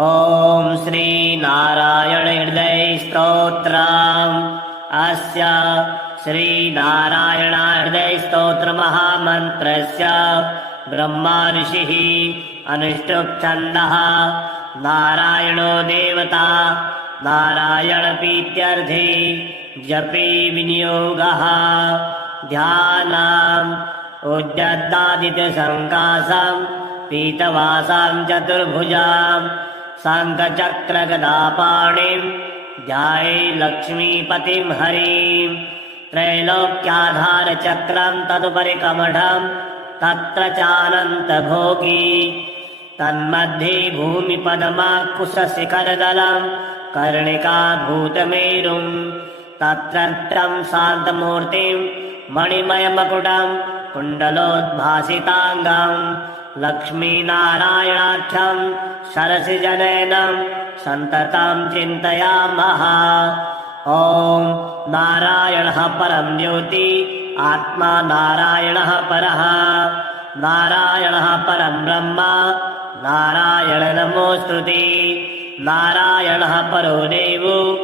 ॐ श्री नारायण हृदय स्तोत्रम्। अस्य श्री नारायण हृदय स्तोत्र महामन्त्रस्य ब्रह्मा ऋषिः अनुष्टुप् छन्दः। नारायणो देवता नारायणप्रीत्यर्थे जपे विनियोगः। ध्यानम् उद्यद्दादित्यसङ्कासम् पीतवासाम् चतुर्भुजाम् शङ्खचक्रगदापाणिम् ध्याये लक्ष्मीपतिम् हरिम्। त्रैलोक्याधारचक्रम् तदुपरि कमठम् तत्र चानन्तभोगी। तन्मध्ये भूमिपद्माकुशशिखरदलम् कर्णिकाभूतमेरुम्। तत्रत्रम् शान्तमूर्तिम् मणिमयमकुटम् कुण्डलोद्भासिताङ्गम् लक्ष्मीनारायणाख्यम् सरसिजनयनम् सन्ततम् चिन्तयामः। ॐ नारायणः परम् ज्योति आत्मा नारायणः परः। नारायणः परम् ब्रह्म नारायण नमोऽस्तुते। नारायणः परो देवो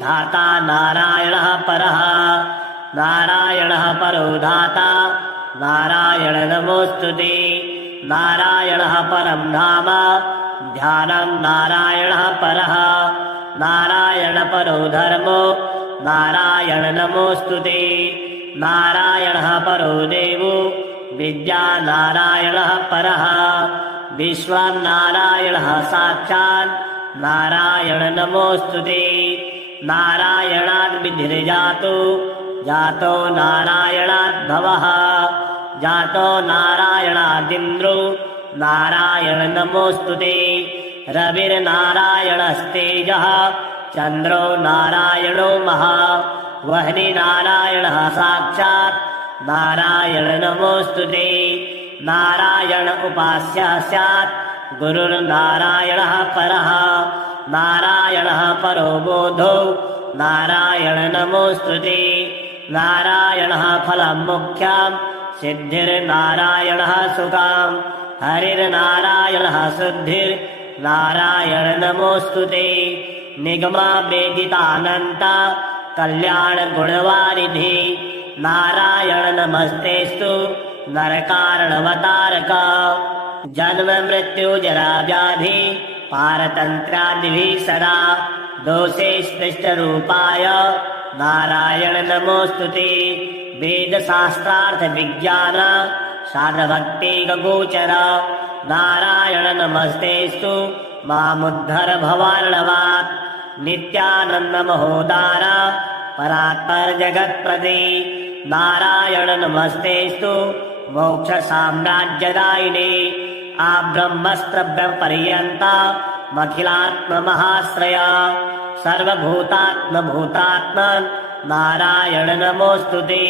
धाता नारायणः परः। नारायणः परो धाता नारायण नमोऽस्तुते। नारायणः परम् धाम ध्यानम् नारायणः परः। नारायण परो धर्मो नारायण नमोऽस्तुते। नारायणः परो देवो विद्या नारायणः परः। विश्वम् नारायणः साक्षात् नारायण नमोऽस्तुते। नारायणाद् विधिर्जातो जातो नारायणाद् भवः। जातो नारायणादिन्द्रो नारायण नमोऽस्तुते। रविर्नारायणस्तेजः चन्द्रो नारायणो महा। वह्नि नारायणः साक्षात् नारायण नमोऽस्तुते। नारायण उपास्यः स्यात् गुरुर्नारायणः परः। नारायणः परो बोधो नारायण नमोऽस्तुते। नारायणः फलम् मुख्यम् सिद्धिर्नारायणः सुखाम्। हरिर्नारायणः शुद्धिर्नारायण नमोऽस्तुते। निगमा वेदितानन्त कल्याणगुणवारिधि नारायण नमस्तेस्तु नरकारणवतारक। जन्म मृत्यु जरा व्याधि पारतन्त्रादिभिः सदा दोषे स्पृष्टरूपाय नारायण नमोऽस्तुते। वेदशास्त्रार्थ विज्ञान साधभक्तिगोचर नारायण नमस्तेस्तु मामुद्धर भवार्णवात्। नित्यानन्द महोदार परात्पर जगत्प्रदे नारायण नमस्तेस्तु मोक्ष साम्राज्यदायिने। आब्रह्मस्त्रब्रह्मपर्यन्ता मखिलात्ममहाश्रया सर्वभूतात्मभूतात्मन् नारायण नमोऽस्तुते।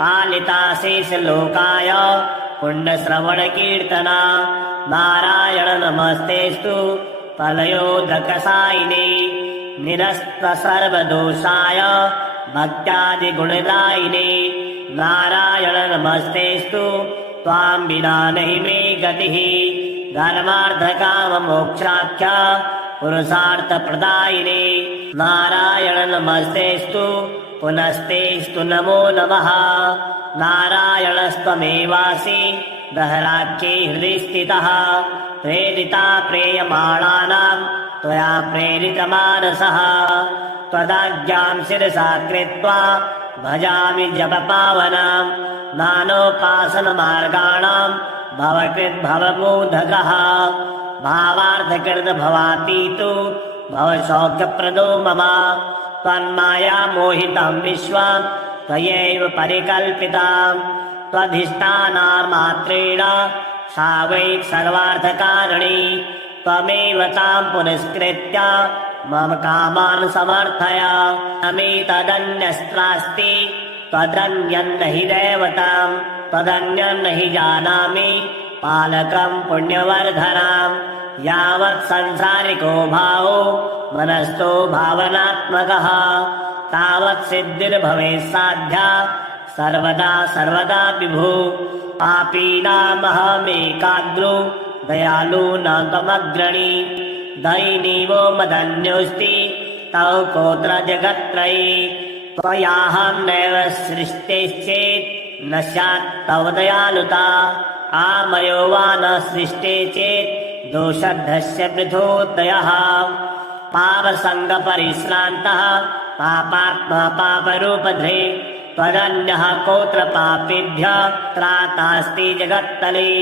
पालिताशेषलोकाय पुण्यश्रवणकीर्तना नारायण नमस्तेस्तु फलयोदकसायिने। निरस्त सर्वदोषाय भक्त्यादिगुणदायिने नारायण नमस्तेस्तु त्वाम् विना नहि मे गतिः। धर्मार्थकाममोक्षाख्या पुरुषार्थप्रदायिने नारायण नमस्तेस्तु पुनस्तेस्तु नमो नमः। नारायणस्त्वमेवासि दहराख्ये हृदि स्थितः। प्रेरिता प्रेयमाणानाम् त्वया प्रेरितमानसः। त्वदाज्ञाम् शिरसा कृत्वा भजामि जपपावनाम्। नानोपासनमार्गाणाम् भवकृद्भवबोधकः। भावार्थकृत भवातीतो भवसौख्यप्रदो मम। त्वन्माया मोहितम् विश्वम् त्वयैव परिकल्पिताम्। त्वधिष्ठानान्मात्रेण सा वै सर्वार्थकारिणी। त्वमेव ताम् पुरस्कृत्य मम कामान् समर्थय। अमेतदन्यस्त्रास्ति त्वदन्यन्न हि दैवताम्। त्वदन्यन्न हि जानामि पालकम् पुण्यवर्धनाम्। यावत् संसारिको भावो मनस्थो भावनात्मकः तावत् सिद्धिर्भवेत् साध्या सर्वदा सर्वदा विभो। पापीनामहमेकाग्रो दयालु न त्वमग्रणी। दैनीवो मदन्योऽस्ति तौ कोत्र जगत्त्रयी त्वयाहं नैव सृष्टेश्चेत् न स्यात् तव दयालुता आमयो वा न सृष्टे चेत् दोषद्धस्य पृथोदयः पापसङ्गपरिश्रान्तः पापात्मा पापरूपधृ त्वदन्यः कोत्र पापेभ्यः त्रातास्ति जगत्तले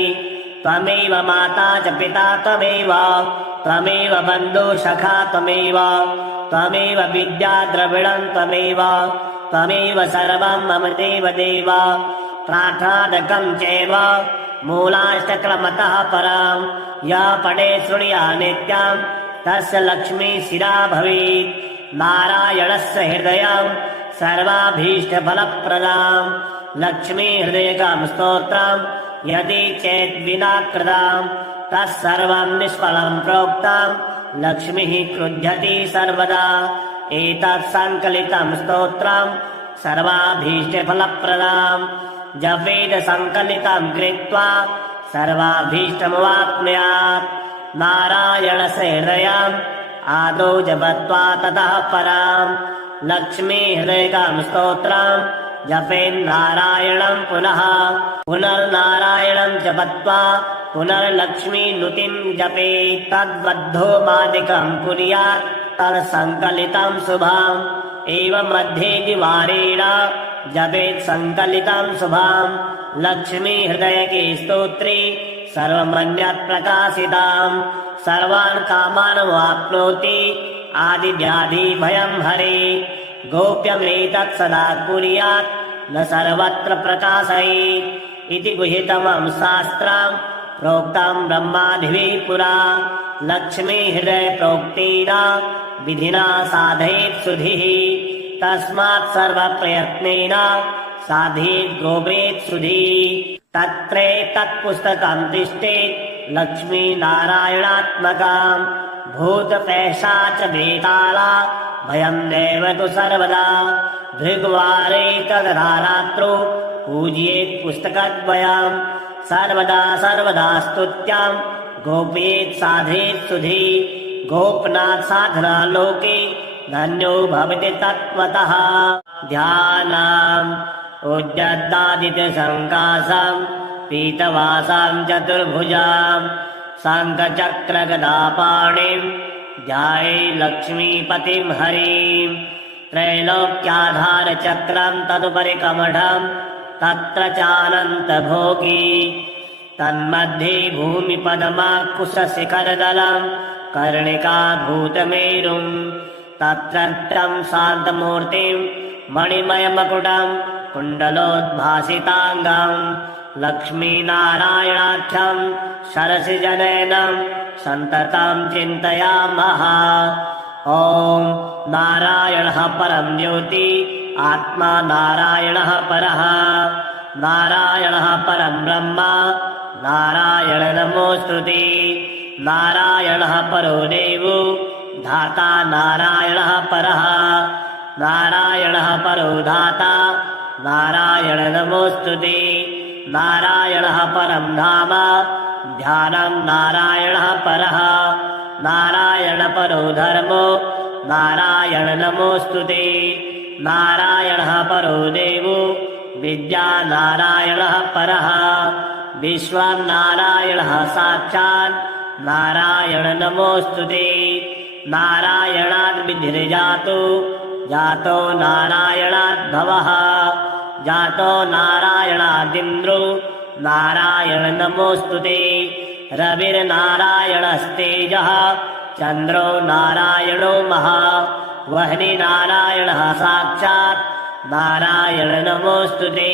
त्वमेव माता च पिता त्वमेव बन्धु सखा त्वमेव विद्या द्रविणं त्वमेव सर्वं मम देव प्रार्थनादकं चैव मूलाष्टक्रमतः परां यः पठे शृणुया नित्यं तस्य लक्ष्मी शिरा भवेत् नारायणस्य हृदयं सर्वाभीष्टफलप्रदां लक्ष्मी हृदयकं स्तोत्रं यदि चेत् विना कृतं तत्सर्वं निष्फलं प्रोक्तं लक्ष्मीः क्रुध्यति सर्वदा एतत् सङ्कलितं स्तोत्रं सर्वाभीष्टफलप्रदां जपेद सङ्कलितं कृत्वा सर्वाभीष्टमवाप्नुयात् नारायणस्य हृदयम् आदौ जपत्वा ततः परां लक्ष्मी हृदयकं स्तोत्रं जपेन्नारायणं पुनर्नारायणं जपत्वा पुनर्लक्ष्मी नुतिं जपेत् तद्बद्धो मादिकं कुर्यात् तत्सङ्कलितं शुभम् एवं मध्ये द्विवारेण जपेत् सङ्कलितं शुभम् लक्ष्मी हृदयके स्तोत्रे सर्वमन्यत् प्रकाशिताम् सर्वान् कामान् वाप्नोति आदिव्याधि भयं हरे गोप्यमेतत् सदा कुर्यात् न सर्वत्र प्रकाशयेत् इति गुह्यतमं शास्त्रं प्रोक्तं ब्रह्मादिभिः पुरा लक्ष्मी हृदय प्रोक्तेन विधिना साधयेत् सुधिः तस्मात् सर्वप्रयत्नेन साधयेत् गोपेत् सुधिः तत्पुस्तकं तिष्ठेत् लक्ष्मीनारायणात्मकम् भूतपैशाच वेताला भयं नैव तु सर्वदा भृग्वारे तदरात्रो पूजयेत् पुस्तकद्वयम् सर्वदा स्तुत्यां गोपेत् साधयेत् सुधि गोपनाथ साधना लोके धन्यो भवति तत्त्वतः ध्यानम् उद्यद्दादित्यसङ्कासं पीतवासां चतुर्भुजां शङ्खचक्रगदापाणिं ध्याये लक्ष्मीपतिं हरिं त्रैलोक्याधारचक्रं तदुपरि कमठं तत्र चानन्तभोगी तन्मध्ये भूमिपदमाकुशशिखरदलं कर्णिकाभूतमेरुं तत्रत्यं शान्तमूर्तिं मणिमयमकुटं कुण्डलोद्भासिताङ्गं लक्ष्मीनारायणाख्यं सरसिजनयनं सन्ततं चिन्तयामः ॐ नारायणः परं ज्योति आत्मा नारायणः परः नारायणः परं ब्रह्म नारायण नमोऽस्तुते नारायणः परो देवो धाता नारायणः परः नारायणः परो धाता नारायण नमोऽस्तुते नारायणः परं धाम ध्यानं नारायणः परः नारायण परो धर्मो नारायण नमोऽस्तुते नारायणः परो देवो विद्या नारायणः परः विश्वं नारायणः साक्षात् नारायण नमोऽस्तुते नारायणाद् विधिर्जातो जातो नारायणाद् भवः जातो नारायणादिन्द्रो नारायण नमोऽस्तुते रविर्नारायणस्तेजः चन्द्रो नारायणो महा वह्नि नारायणः साक्षात् नारायण नमोऽस्तुते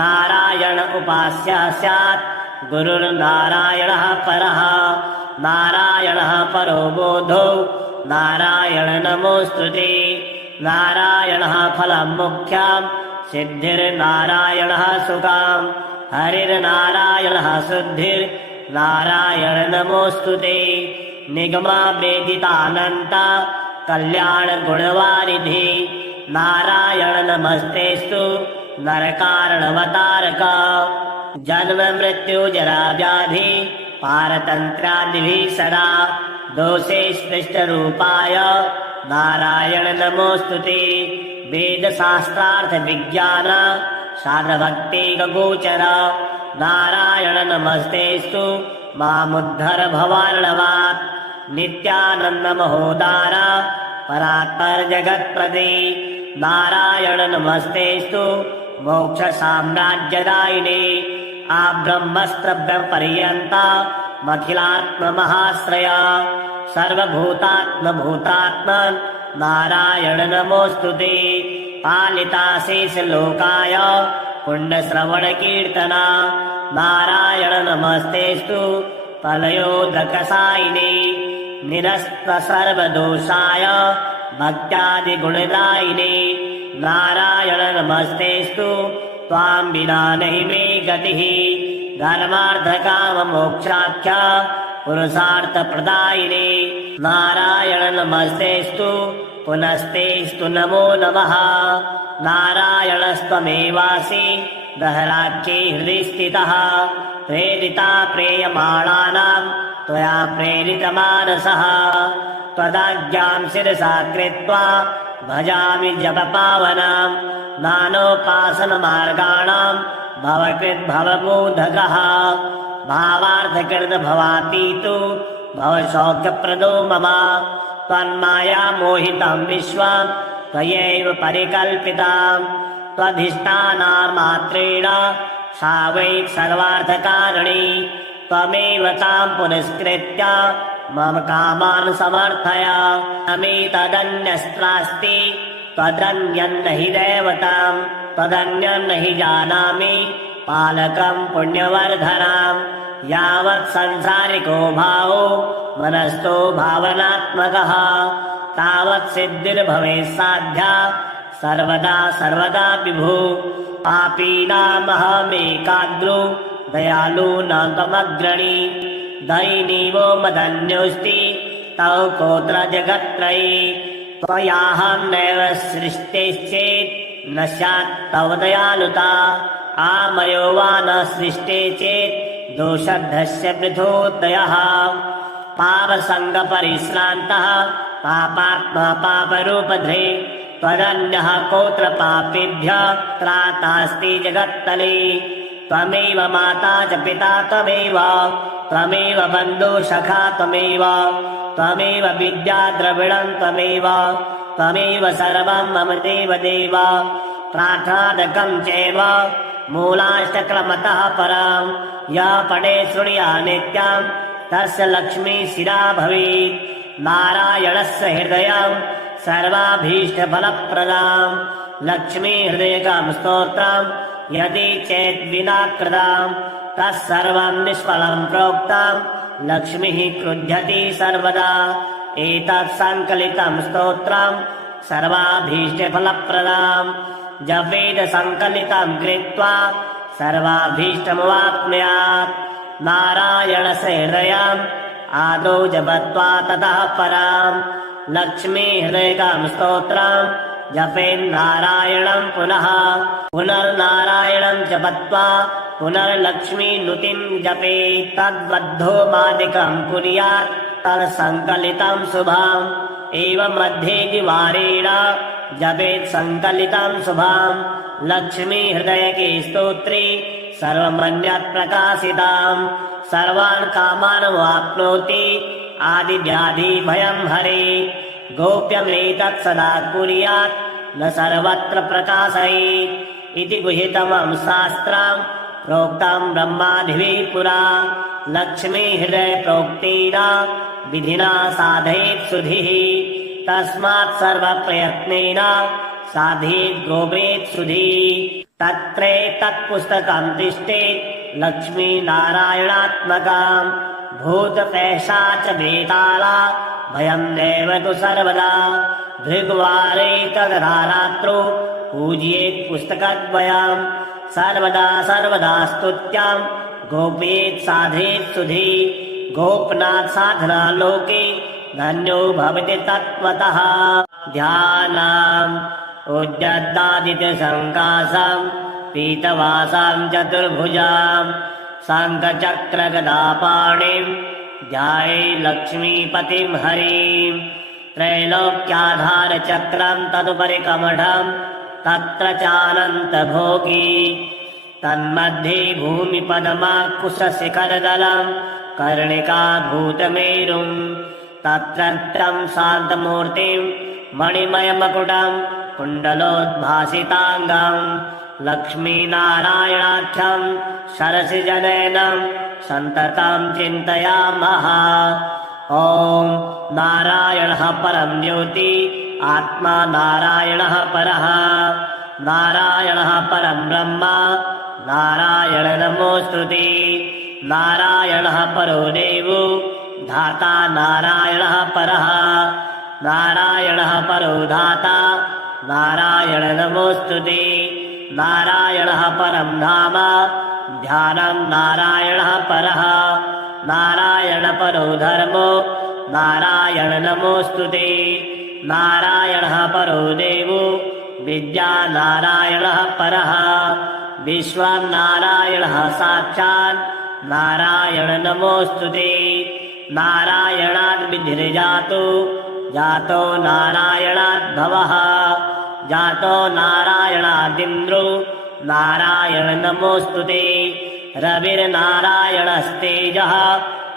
नारायण उपास्यः स्यात् गुरुर्नारायणः परः नारायणः परो बोधो नारायण नमोऽस्तुते नारायणः फलं मुख्यं सिद्धिर्नारायणः सुखां हरिर्नारायणः शुद्धिर्नारायण नमोऽस्तुते निगमा वेदितानन्ता कल्याणगुणवारिधि नारायण नमस्तेस्तु नरकारणवतारका जन्म मृत्यु जरा व्याधि पारतन्त्रादिभिः सदा दोषे स्पृष्टरूपाय नारायण नमोऽस्तु ते। वेदशास्त्रार्थ विज्ञान साधभक्ति गोचर नारायण नमस्तेस्तु मामुद्धर भवार्णवात्। नित्यानंद महोदार परात्पर जगत्प्रदे नारायण नमस्तेस्तु मोक्ष साम्राज्यदायिने। आब्रह्मस्त्रभ्य पर्यन्ता मखिलात्म महाश्रया सर्वभूतात्म भूतात्मन् नारायण नमोऽस्तु ते। पालिताशेष लोकाय पुण्यश्रवण कीर्तना नारायण नमस्तेस्तु फलयोदकसायिने। निरस्त सर्वदोषाय भक्त्यादिगुणदायिने नारायण नमस्तेस्तु त्वां विना नहि मे गतिः। धर्मार्थ काम मोक्षाख्या पुरुषार्थ प्रदायिने नारायण नमस्तेस्तु पुनस्तेस्तु नमो नमः। नारायणस्त्वमेवासि दहराख्ये हृदि स्थितः। प्रेरिता प्रेयमाणानां त्वया प्रेरितमानसः। त्वदाज्ञां शिरसा कृत्वा भजामि जपपावनां। नानोपासनमार्गाणां भवकृद्भवबोधकः। भावार्थकृत भवातीतो भवसौख्यप्रदो मम। त्वन्माया मोहितं विश्वं त्वयैव परिकल्पितां। त्वधिष्ठानामात्रेण सा वै सर्वार्थकारिणी। त्वमेव तां पुरस्कृत्य मम कामान् समर्थय। अमेतदन्यस्त्रास्ति त्वदन्यन्न हि दैवतां। त्वदन्यन्न हि जानामि पालकं पुण्यवर्धनाम्। यावत् संसारिको भावो मनस्थो भावनात्मकः तावत् सिद्धिर्भवेत् साध्या सर्वदा सर्वदा विभो। पापीनामहमेकाग्रो दयालूनां त्वमग्रणी। दयिनीवो मदन्योऽस्ति तव कोत्र जगत्त्रयी। त्वयाहं नैव सृष्टेश्चेत् न स्यात् तव दयालुता। आमयो वा न सृष्टे चेत् दोषद्धस्य पृथोदयः। पापसङ्गपरिश्रान्तः पापात्मा पापरूपधृ। त्वदन्यः कोत्र पापेभ्यः त्रातास्ति जगत्तले। त्वमेव माता च पिता त्वमेव। त्वमेव बन्धु सखा त्वमेव। त्वमेव विद्या द्रविणं त्वमेव। त्वमेव सर्वं मम देवदेव। प्रार्थनादकं चैव मूलाष्टक्रमतः परं। यः पठे शृणुया नित्यं तस्य लक्ष्मी शिरा भवेत्। नारायणस्य हृदयं सर्वाभीष्टफलप्रदां। लक्ष्मी हृदयकं स्तोत्रं यदि चेत् विना कृतं तत्सर्वं निष्फलं प्रोक्तं। लक्ष्मीः क्रुध्यति सर्वदा। एतत् सङ्कलितं स्तोत्रं सर्वाभीष्टफलप्रदां। जपेद सङ्कलितं कृत्वा सर्वाभीष्टमवाप्नुयात्। नारायणस्य हृदयम् आदौ जपत्वा ततः परं लक्ष्मी हृदयकं स्तोत्रं जपेन्नारायणं पुनः। पुनर्नारायणं जपत्वा पुनर्लक्ष्मी नुतिं जपेत्। तद्बद्धो मादिकं कुर्यात् तत्सङ्कलितं शुभम्। एवं मध्ये द्विवारेण जपेत् सङ्कलितं शुभम्। लक्ष्मी हृदयके स्तोत्रे सर्वमन्यत् प्रकाशिताम्। सर्वान् कामान् वाप्नोति आदिव्याधि भयं हरे। गोप्यमेतत् सदा कुर्यात् न सर्वत्र प्रकाशयेत्। इति गुह्यतमं शास्त्रं प्रोक्तं ब्रह्मादिभिः पुरा। लक्ष्मी हृदय प्रोक्तेन विधिना साधयेत् सुधिः। तस्मात् सर्वप्रयत्नेन साधयेत् गोपेत् सुधिः। तत्रैतत्पुस्तकं तिष्ठेत् लक्ष्मी नारायणात्मकम्। भूतपैशाच वेताला भयं नैव तु सर्वदा। भृग्वारे तदा रात्रौ पूजयेत् पुस्तकद्वयम्। सर्वदा सर्वदा स्तुत्यां गोपेत् साधयेत् सुधि। गोपनाथ साधना लोके धन्यो भवति तत्त्वतः। ध्यानम् उद्यद्दादित्यसङ्कासं पीतवासां चतुर्भुजां शङ्खचक्रगदापाणिं ध्याये लक्ष्मीपतिं हरिं। त्रैलोक्याधारचक्रं तदुपरि कमठं तत्र चानन्तभोगी। तन्मध्ये भूमिपदमाकुशशिखरदलं कर्णिकाभूतमेरुं। तत्रत्यं शान्तमूर्तिं मणिमयमकुटं कुण्डलोद्भासिताङ्गं लक्ष्मीनारायणाख्यं सरसिजनयनं सन्ततं चिन्तयामः। ॐ नारायणः परं ज्योति आत्मा नारायणः परः। नारायणः परं ब्रह्म नारायण नमोऽस्तुते। नारायणः परो देवो धाता नारायणः परः। नारायणः परो धाता नारायण नमोऽस्तुते। नारायणः परं धाम ध्यानं नारायणः परः। नारायण परो धर्मो नारायण नमोऽस्तुते। नारायणः परो देवो विद्या नारायणः परः। विश्वं नारायणः साक्षात् नारायण नमोऽस्तुते। नारायणाद् विधिर्जातो जातो नारायणाद् भवः। जातो नारायणादिन्द्रो नारायण नमोऽस्तुते। रविर्नारायणस्तेजः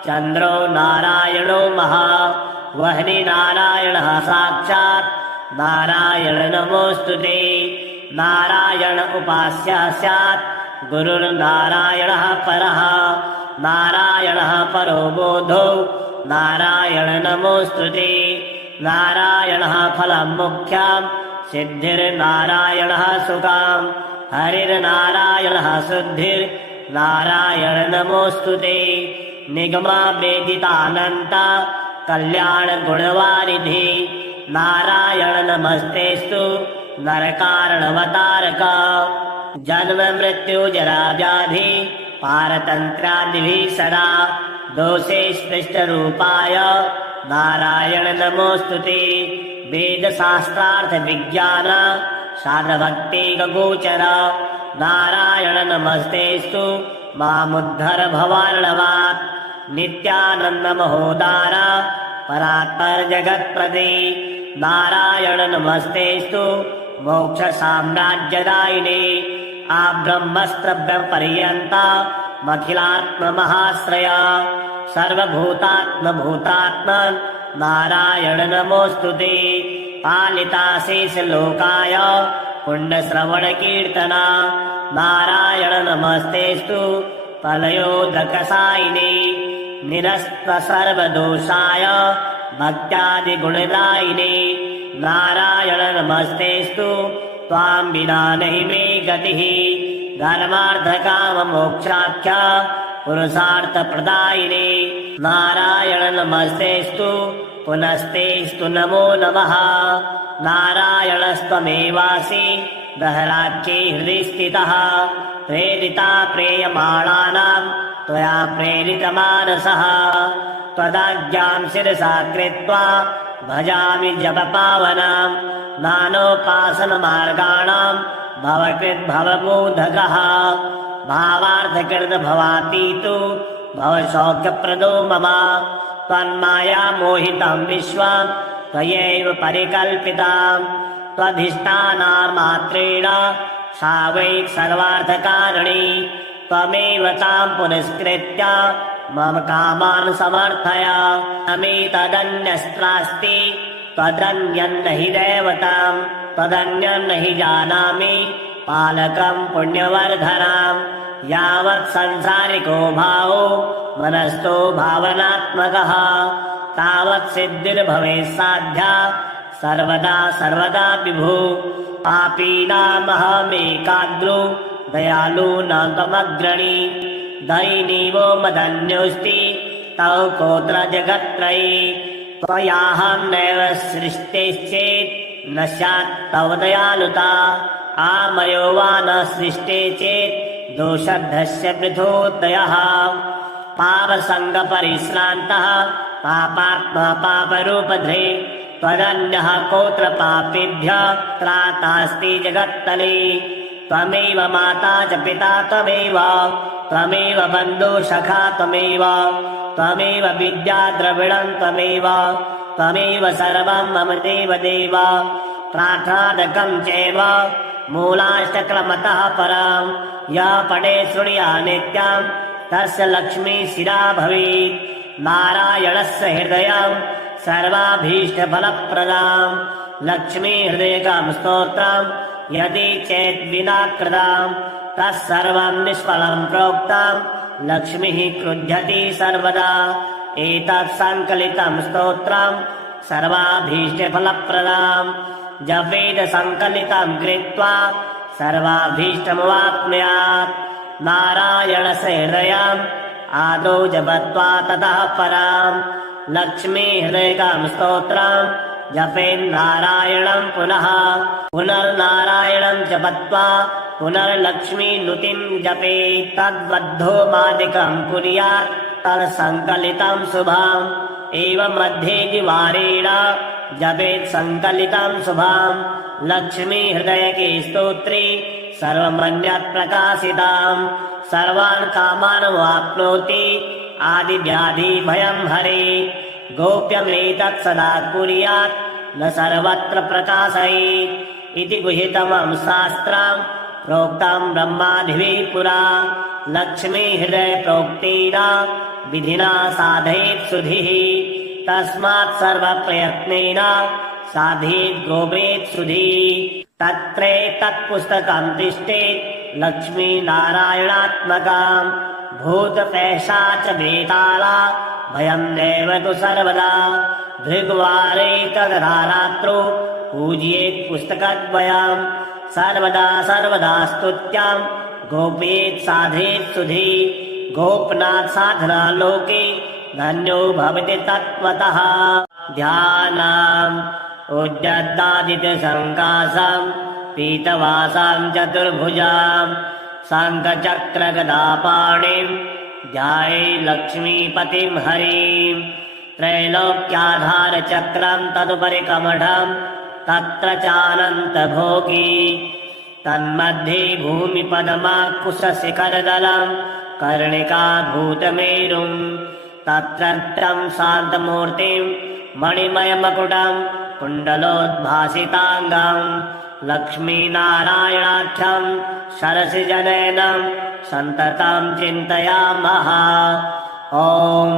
चन्द्रो नारायणो महा। वह्नि नारायणः साक्षात् नारायण नमोऽस्तुते। नारायण उपास्यः स्यात् गुरुर्नारायणः परः। नारायणः परो बोधो नारायण नमोऽस्तुते। नारायणः फलं मुख्यं सिद्धिर्नारायणः सुखं। हरिर्नारायणः शुद्धिर्नारायण नमोऽस्तुते। निगमा वेदितानन्ता कल्याणगुणवारिधि नारायण नमस्तेस्तु नरकारणवतारक। जन्म मृत्यु जरा व्याधि पारतन्त्रादिभिः सदा दोषे स्पृष्टरूपाय नारायण नमोऽस्तुते। वेदशास्त्रार्थ विज्ञान साधभक्तिगोचर नारायण नमस्तेस्तु मामुद्धर भवार्णवात्। नित्यानन्दमहोदार परात्पर जगत्प्रदे नारायण नमस्तेस्तु मोक्षसाम्राज्यदायिने। आब्रह्मस्त्रब्रह्मपर्यन्ता मखिलात्ममहाश्रया सर्वभूतात्मभूतात्मन् नारायण नमोऽस्तुते। पालिता शेषलोकाय पुण्यश्रवणकीर्तना नारायण नमस्तेस्तु फलयोदकसायिने। निरस्त सर्वदोषाय भक्त्यादिगुणदायिने नारायण नमस्तेस्तु त्वां विना नहि मे गतिः। धर्मार्थकाममोक्षाख्य पुरुषार्थप्रदायिने नारायण नमस्तेस्तु पुनस्तेस्तु नमो नमः। नारायणस्त्वमेवासि दहराख्ये हृदि स्थितः। प्रेरिता प्रेयमाणानां त्वया प्रेरितमानसः। त्वदाज्ञां शिरसा कृत्वा भजामि जपपावनां। नानोपासनमार्गाणां भवकृद्भवबोधकः। भावार्थकृत् भवातीतो भवसौख्यप्रदो मम। त्वन्माया मोहितं विश्वं त्वयैव परिकल्पिताम्। त्वधिष्ठानान्मात्रेण सा वै सर्वार्थकारिणी। त्वमेव तां पुरस्कृत्य मम कामान् समर्थय। अमेतदन्यस्त्रास्ति त्वदन्यं न हि दैवतं। त्वदन्यं न हि जानामि पालकं पुण्यवर्धनम्। यावत् संसारिको भावो मनस्थो भावनात्मकः तावत् सिद्धिर्भवेत् साध्या सर्वदा सर्वदा विभो। पापीनामहमेकाग्रो दयालूनां त्वमग्रणी। दयिनीवो मदन्योऽस्ति तव कोत्र जगत्त्रयी। त्वयाहं नैव सृष्टेश्चेत् न स्यात् तव दयालुता। आमयो वा न सृष्टे चेत् दोषद्धस्य पृथोदयः। पापसङ्गपरिश्रान्तः पापात्मा पापरूपधृ। त्वदन्यः कोत्र पापेभ्यः त्रातास्ति जगत्तले। त्वमेव माता च पिता त्वमेव त्वमेव बन्धु सखा त्वमेव त्वमेव विद्या द्रविणं त्वमेव सर्वं मम देव देव प्रार्थनादकं चैव मूलाष्टक्रमतः परं यः पठे शृणुया नित्यं तस्य लक्ष्मी शिरा भवेत् नारायणस्य हृदयं सर्वाभीष्टफलप्रदां लक्ष्मी हृदयकं स्तोत्रं यदि चेद्विना कृतं तत्सर्वं निष्फलं प्रोक्तं लक्ष्मीः क्रुध्यति सर्वदा एतत् सङ्कलितं स्तोत्रं सर्वाभीष्टफलप्रदां जपेद सङ्कलितं कृत्वा सर्वाभीष्टमवाप्नुयात् नारायणस्य हृदयम् आदौ जपत्वा ततः परां लक्ष्मी हृदयकं स्तोत्रं जपेन्नारायणं पुनर्नारायणं जपत्वा पुनर्लक्ष्मी नुतिं जपेत् तद्वद्धोमादिकं कुर्यात् तत्सङ्कलितं शुभम् एवं मध्ये द्विवारेण जपेत् सङ्कलितं शुभम् लक्ष्मी हृदयके स्तोत्रे सर्वमन्यत् प्रकाशिताम् सर्वान् कामान् वाप्नोति आदिव्याधि भयं हरे गोप्यमेतत् सदा कुर्यात् न सर्वत्र प्रकाशयेत् इति गुह्यतमं शास्त्रं प्रोक्तं ब्रह्मादिभिः पुरा लक्ष्मी हृदय प्रोक्तेन विधिना साधयेत् सुधिः तस्मात् सर्वप्रयत्नेन साधयेत् गोपेत् सुधिः तत्पुस्तकं तिष्ठेत् लक्ष्मी नारायणात्मकम् भूतपैशाच बेताला भयं नैव तु सर्वदा भृग्वारे तदरात्रो पूजयेत् पुस्तकद्वयं सर्वदा स्तुत्यां गोपेत् साधयेत् सुधि गोपनाथ साधना लोके धन्यो भवति तत्त्वतः ध्यानम् उद्यद्दादित्यसङ्कासं पीतवासां चतुर्भुजां शङ्खचक्रगदापाणिं ध्याये लक्ष्मीपतिं हरिं त्रैलोक्याधारचक्रं तदुपरि कमठं तत्र चानन्तभोगी तन्मध्ये भूमिपदमाकुशशिखरदलं कर्णिकाभूतमेरुं तत्रत्रं शान्तमूर्तिं मणिमयमकुटं कुण्डलोद्भासिताङ्गं लक्ष्मीनारायणाख्यं सरसिजनयनं सन्ततं चिन्तयामः ॐ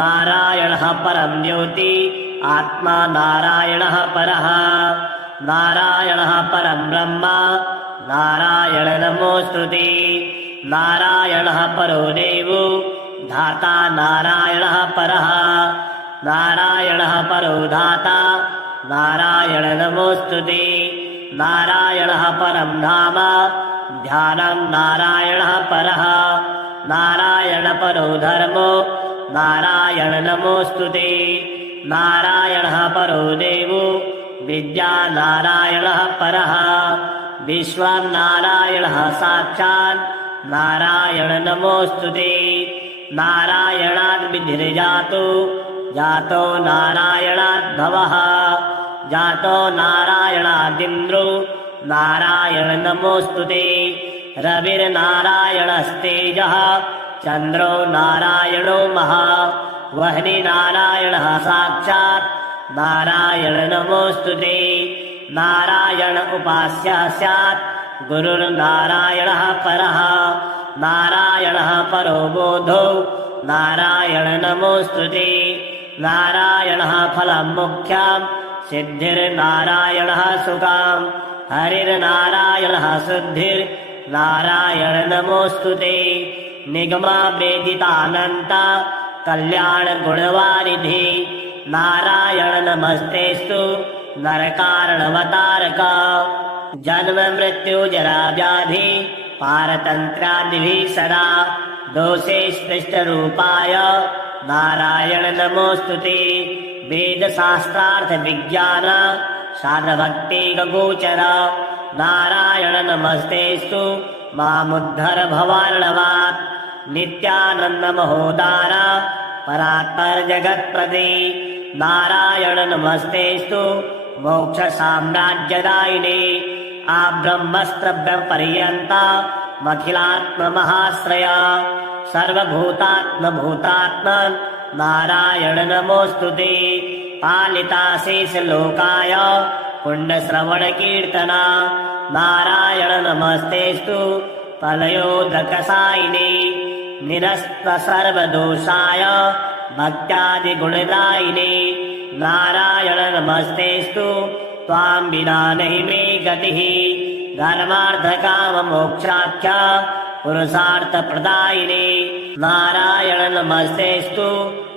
नारायणः परं ज्योति आत्मा नारायणः परः नारायणः परं ब्रह्म नारायण नमोऽस्तुते नारायणः परो देवो धाता नारायणः परः नारायणः परो धाता नारायण नमोऽस्तुते नारायणः परं धाम ध्यानं नारायणः परः नारायण परो धर्मो नारायण नमोऽस्तुते नारायणः परो देवो विद्या नारायणः परः विश्वं नारायणः साक्षात् नारायण नमोऽस्तुते नारायणाद् विधिर्जातो जातो नारायणाद् भवः जातो नारायणादिन्द्रो नारायण नमोऽस्तुते रविर्नारायणस्तेजः चन्द्रो नारायणो महा वह्नि नारायणः साक्षात् नारायण नमोऽस्तुते नारायण उपास्यः स्यात् गुरुर्नारायणः परः नारायणः परो बोधो नारायण नमोऽस्तुते नारायणः फलं मुख्यं सिद्धिर्नारायणः सुखं हरिर्नारायणः शुद्धिर्नारायण नमोऽस्तुते निगमा वेदितानन्त कल्याणगुणवारिधि नारायण नमस्तेस्तु नरकारणवतारक जन्म मृत्यु जरा व्याधि पारतन्त्रादिभिः सदा दोषे स्पृष्टरूपाय नारायण नमोऽस्तुते वेदशास्त्रार्थ विज्ञान साधभक्तिगोचर नारायण नमस्तेस्तु मामुद्धर भवार्णवात् नित्यानन्द महोदार परात्पर जगत्प्रदे नारायण नमस्तेस्तु मोक्ष साम्राज्यदायिने आब्रह्मस्त्रभ्यपर्यन्ता मखिलात्म महाश्रया सर्वभूतात्म भूतात्मन् नारायण नमोऽस्तु ते। पालिता शेषलोकाय पुण्यश्रवणकीर्तना नारायण नमस्तेऽस्तु फलयोदकसायिने। निरस्तसर्वदोषाय भक्त्यादिगुणदायिने नारायण नमस्तेऽस्तु त्वां विना नहि मे गतिः। धर्मार्थकाममोक्षाख्य पुरुषार्थप्रदायिने नारायण नमस्तेऽस्तु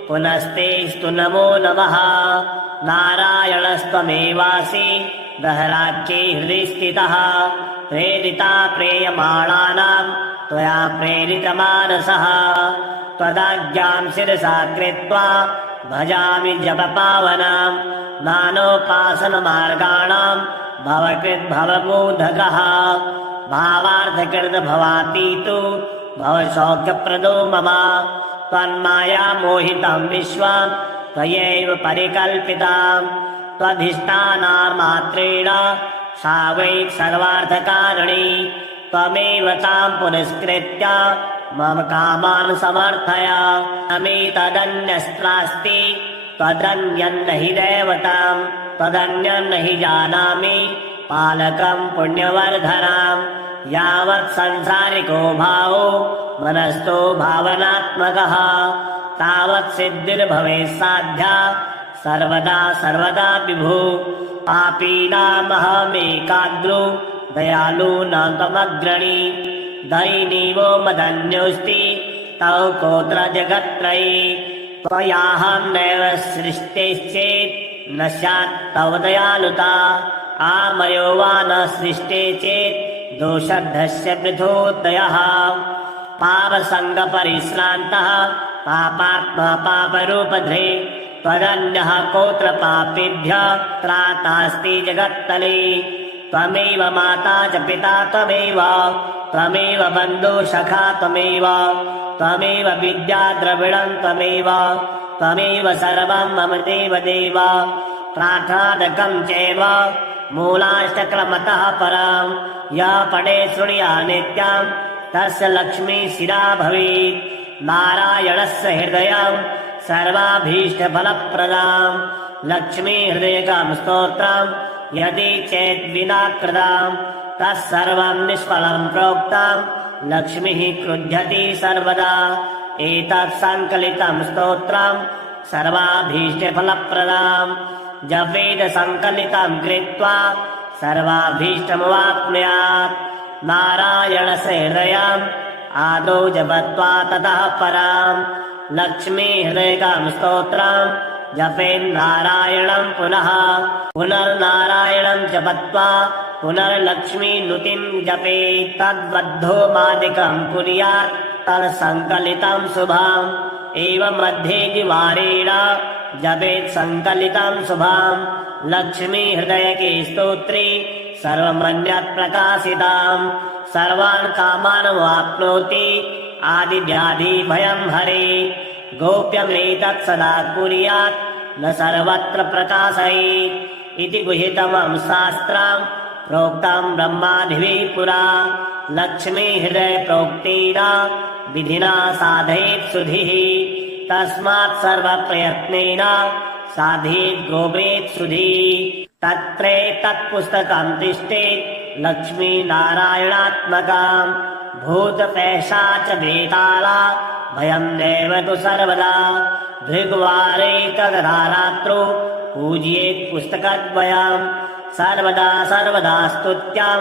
पुनस्तेऽस्तु नमो नमः। नारायणस्त्वमेवासि दहराख्ये हृदि स्थितः प्रेरिता प्रेयमाणानां त्वया प्रेरितमानसः। त्वदाज्ञां शिरसा कृत्वा भजामि जपपावनां नानोपासनमार्गाणां भवकृद्भवबोधकः। भावार्थकृत भवातीतो भवसौख्यप्रदो मम। त्वन्माया मोहितं विश्वं त्वयैव परिकल्पितां त्वधिष्ठानामात्रेण सा वै सर्वार्थकारिणी। त्वमेव तां पुरस्कृत्य मम कामान् समर्थय। मे तदन्यस्त्रास्ति त्वदन्यन्न हि दैवतां त्वदन्यन्न हि जानामि पालकं पुण्यवर्धनां। यावत् संसारिको भावो मनस्थो भावनात्मकः तावत् सिद्धिर्भवेत् साध्या सर्वदा सर्वदा विभो। पापीनामहमेकाग्रो दयालूनां त्वमग्रणी। दयिनीवो मदन्योऽस्ति तव कोत्र जगत्त्रयी। त्वयाहं नैव सृष्टेश्चेत् न स्यात् तव दयालुता। आमयो वा न सृष्टे चेत् दोषद्धस्य पृथोदयः। पापसङ्गपरिश्रान्तः पापात्मा पापरूपधृ त्वदन्यः कोत्र पापेभ्यः त्रातास्ति जगत्तले। त्वमेव माता च पिता त्वमेव त्वमेव बन्धु सखा त्वमेव त्वमेव विद्या द्रविणं त्वमेव त्वमेव सर्वं मम देव देव। प्रार्थनादकं चैव मूलाष्टक्रमतः परं यः पठे शृणुया नित्यं तस्य लक्ष्मी शिरा भवेत्। नारायणस्य हृदयं सर्वाभीष्टफलप्रदां लक्ष्मी हृदयकं स्तोत्रं यदि चेत् विना कृतं तत्सर्वं निष्फलं प्रोक्तं लक्ष्मीः क्रुध्यति सर्वदा। एतत् सङ्कलितं स्तोत्रं सर्वाभीष्टफलप्रदां जपेद सङ्कलितं कृत्वा सर्वाभीष्टमवाप्नुयात्। नारायणस्य हृदयम् आदौ जपत्वा ततः परं लक्ष्मी हृदयकं स्तोत्रं जपेन्नारायणं पुनः पुनर्नारायणं जपत्वा पुनर्लक्ष्मी नुतिं जपेत्। तद्बद्धो मादिकं कुर्यात् तत्सङ्कलितं शुभम्। एवं मध्ये द्विवारेण जपेत् सङ्कलितं शुभम्। लक्ष्मी हृदयके स्तोत्रे सर्वमन्यत् प्रकाशिताम् सर्वान् कामान् वाप्नोति आदिव्याधि भयं हरे। गोप्यमेतत् सदा कुर्यात् न सर्वत्र प्रकाशयेत् इति गुह्यतमं शास्त्रं प्रोक्तं ब्रह्मादिभिः पुरा। लक्ष्मी हृदय प्रोक्तेन विधिना साधयेत् सुधिः तस्मात् सर्वप्रयत्नेन साधयेत् गोपेत् सुधिः। तत्रैतत्पुस्तकं तिष्ठेत् लक्ष्मी नारायणात्मकं भूतपैशाच वेताला भयं नैव तु सर्वदा। भृग्वारे तदरात्रो पूजयेत् पुस्तकद्वयं सर्वदा सर्वदा स्तुत्यां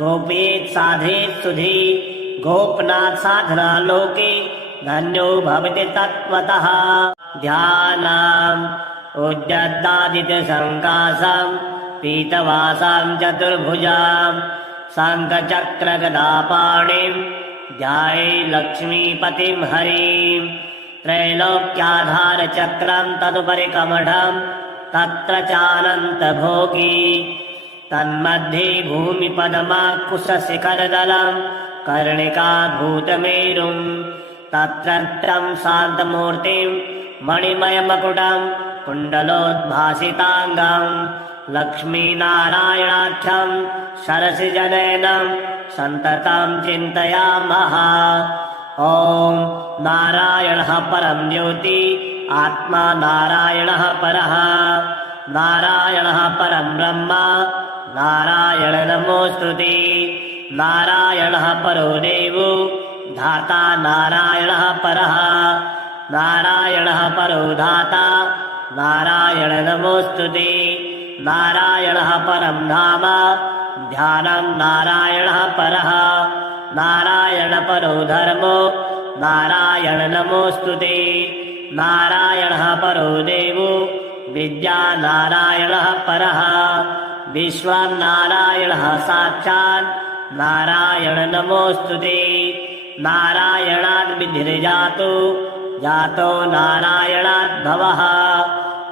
गोपेत् साधयेत् सुधि। गोपनाथ साधना लोके धन्यो भवति तत्त्वतः। ध्यानम् उद्यद्दादित्यसङ्कासं पीतवासां चतुर्भुजां शङ्खचक्रगदापाणिं ध्याये लक्ष्मीपतिं हरिं। त्रैलोक्याधारचक्रं तदुपरि कमठं तत्र चानन्तभोगी तन्मध्ये भूमिपद्माकुशशिखरदलं कर्णिकाभूतमेरुं तत्रत्यं शान्तमूर्तिं मणिमयमकुटं कुण्डलोद्भासिताङ्गं लक्ष्मीनारायणाख्यं सरसिजनयनं सन्ततं चिन्तयामः। ॐ नारायणः परं ज्योति आत्मा नारायणः परः नारायणः परं ब्रह्म नारायण नमोऽस्तुते नारायणः परो देवो धाता नारायणः परः नारायणः परो धाता नारायण नमोऽस्तुते नारायणः परं धाम ध्यानं नारायणः परः नारायण परो धर्मो नारायण नमोऽस्तुते नारायणः परो देवो विद्या नारायणः परः विश्वं नारायणः साक्षात् नारायण नमोऽस्तुते नारायणाद् विधिर्जातो जातो नारायणाद् भवः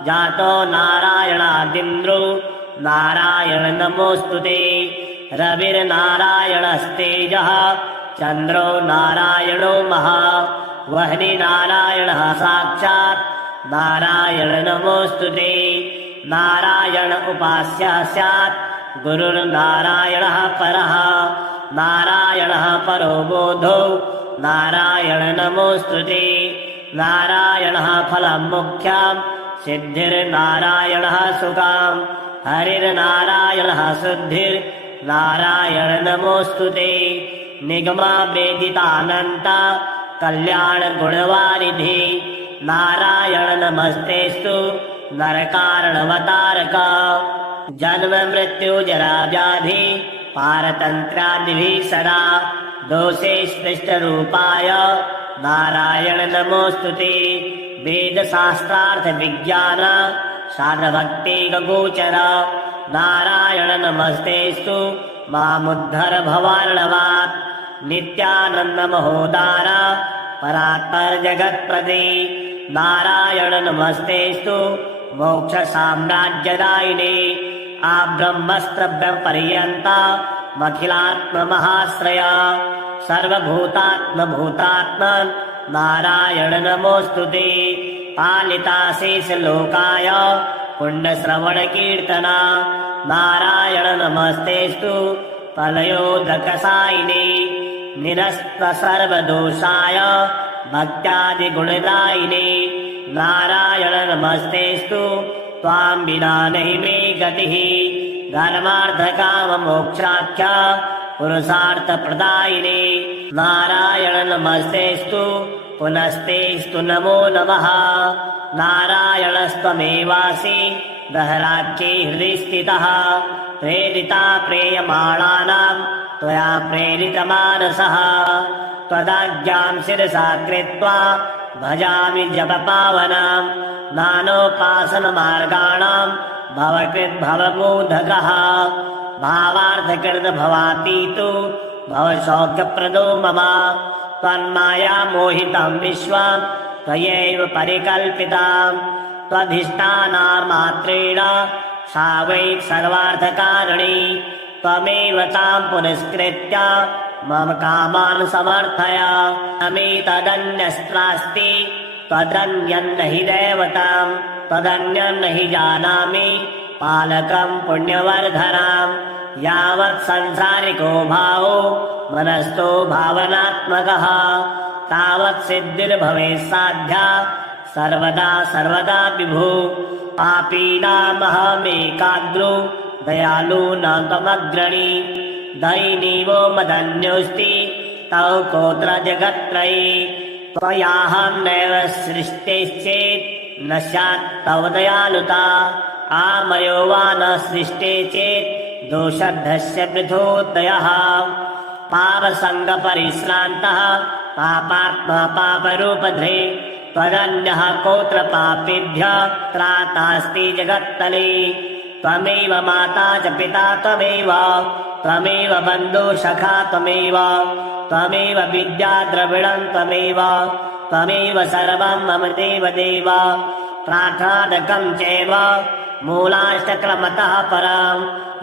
जातो नारायणादिन्द्रो नारायण नमोऽस्तुते रविर्नारायणस्तेजः चन्द्रो नारायणो महा वह्नि नारायणः साक्षात् नारायण नमोऽस्तुते नारायण उपास्यः स्यात् गुरुर्नारायणः परः नारायणः परो बोधो नारायण नमोऽस्तुते नारायणः फलं मुख्यं सिद्धिर्नारायणः सुखं हरिर्नारायणः शुद्धिर्नारायण नमोऽस्तुते निगमा वेदितानन्त कल्याणगुणवारिधि नारायण नमस्तेस्तु नरकारणवतारक जन्म मृत्यु जरा व्याधि पारतन्त्रादिभिः सदा दोषे स्पृष्टरूपाय नारायण नमोऽस्तुते वेदशास्त्रार्थ विज्ञान शास्त्रभक्ति गोचर नारायण नमस्तेस्तु मामुद्धर भवार्णवात् नित्यानन्द महोदार परात्पर जगत्प्रदे नारायण नमस्तेस्तु मोक्ष साम्राज्यदायिने आब्रह्मस्त्रभ्य पर्यन्ता मखिलात्म महाश्रया सर्वभूतात्मभूतात्मन् नारायण नमोऽस्तुते पालिताशेष लोकाय पुण्यश्रवण कीर्तना नारायण नमस्तेस्तु प्रलयोदकसायिने निरस्त सर्वदोषाय भक्त्यादिगुणदायिने नारायण नमस्तेस्तु त्वां विना नहि मे गतिः धर्मार्थकाममोक्षाख्या पुरुषार्थप्रदायिने नारायण नमस्तेस्तु पुनस्तेस्तु नमो नमः नारायणस्त्वमेवासि दहराख्ये हृदि स्थितः प्रेरिता प्रेयमाणानां त्वया प्रेरितमानसः त्वदाज्ञां शिरसा कृत्वा भजामि जपपावनां नानोपासनमार्गाणां भवकृद्भवबोधकः भावार्थकृत भवातीतो भवसौख्यप्रदो मम त्वन्माया मोहितं विश्वं त्वयैव परिकल्पितां त्वधिष्ठानान्मात्रेण सा वै सर्वार्थकारिणी त्वमेव तां पुरस्कृत्य मम कामान् समर्थय अमेतदन्यस्त्रास्ति त्वदन्यन्न हि दैवतां त्वदन्यन्न हि जानामि पालकं पुण्यवर्धनां यावत् संसारिको भावो मनस्थो भावनात्मकः तावत् सिद्धिर्भवेत् साध्या सर्वदा सर्वदा विभो पापीनामहमेकाग्रो दयालूनां त्वमग्रणी दैनीवो मदन्योऽस्ति तौ कोत्र जगत्त्रयी त्वयाहं नैव सृष्टेश्चेत् न स्यात् तव दयालुता आमयो वा न सृष्टे चेत् दोषद्धस्य पृथोदयः पापसङ्गपरिश्रान्तः पापात्मा पापरूपधृ त्वदन्यः कोत्र पापेभ्यः त्रातास्ति जगत्तले त्वमेव माता च पिता त्वमेव त्वमेव बन्धु सखा त्वमेव त्वमेव विद्या द्रविणं त्वमेव त्वमेव सर्वं मम देव देव प्रार्थनादकं चैव मूलाष्टक्रमतः परं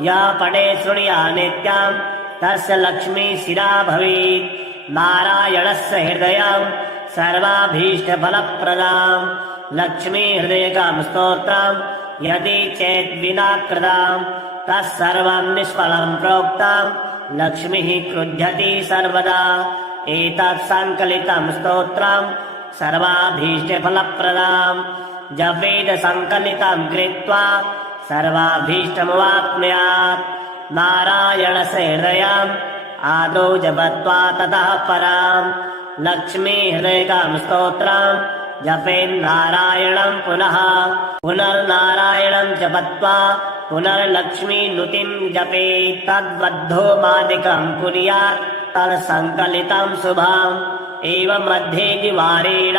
यः पठे शृणुया नित्यं तस्य लक्ष्मी शिरा भवेत् नारायणस्य हृदयं सर्वाभीष्टफलप्रदां लक्ष्मी हृदयकं स्तोत्रं यदि चेत् विना कृतं तत्सर्वं निष्फलं प्रोक्तं लक्ष्मीः क्रुध्यति सर्वदा एतत् सङ्कलितं स्तोत्रं सर्वाभीष्टफलप्रदाम् जपेद सङ्कलितं कृत्वा सर्वाभीष्टमवाप्नुयात् नारायणस्य हृदयम् आदौ जपत्वा ततः पराम् लक्ष्मी हृदयकं स्तोत्रम् जपेन्नारायणं पुनः पुनर्नारायणं जपत्वा पुनर्लक्ष्मी नुतिं जपेत् तद्बद्धो मादिकं कुर्यात् तत्सङ्कलितं शुभम् एवं मध्ये द्विवारेण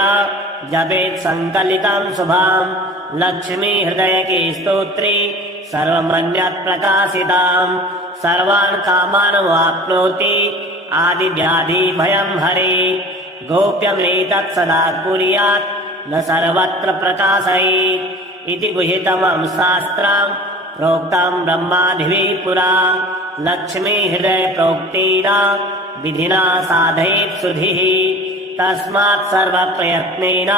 जपेत् सङ्कलितं शुभम् लक्ष्मी हृदयके स्तोत्रे सर्वमन्यत् प्रकाशिताम् सर्वान् कामान् वाप्नोति आदिव्याधि भयं हरे गोप्यमेतत् सदा कुर्यात् न सर्वत्र प्रकाशयेत् इति गुह्यतमं शास्त्रं प्रोक्तं ब्रह्मादिभिः पुरा लक्ष्मी हृदय प्रोक्तेन विधिना साधयेत् सुधिः तस्मात् सर्वप्रयत्नेन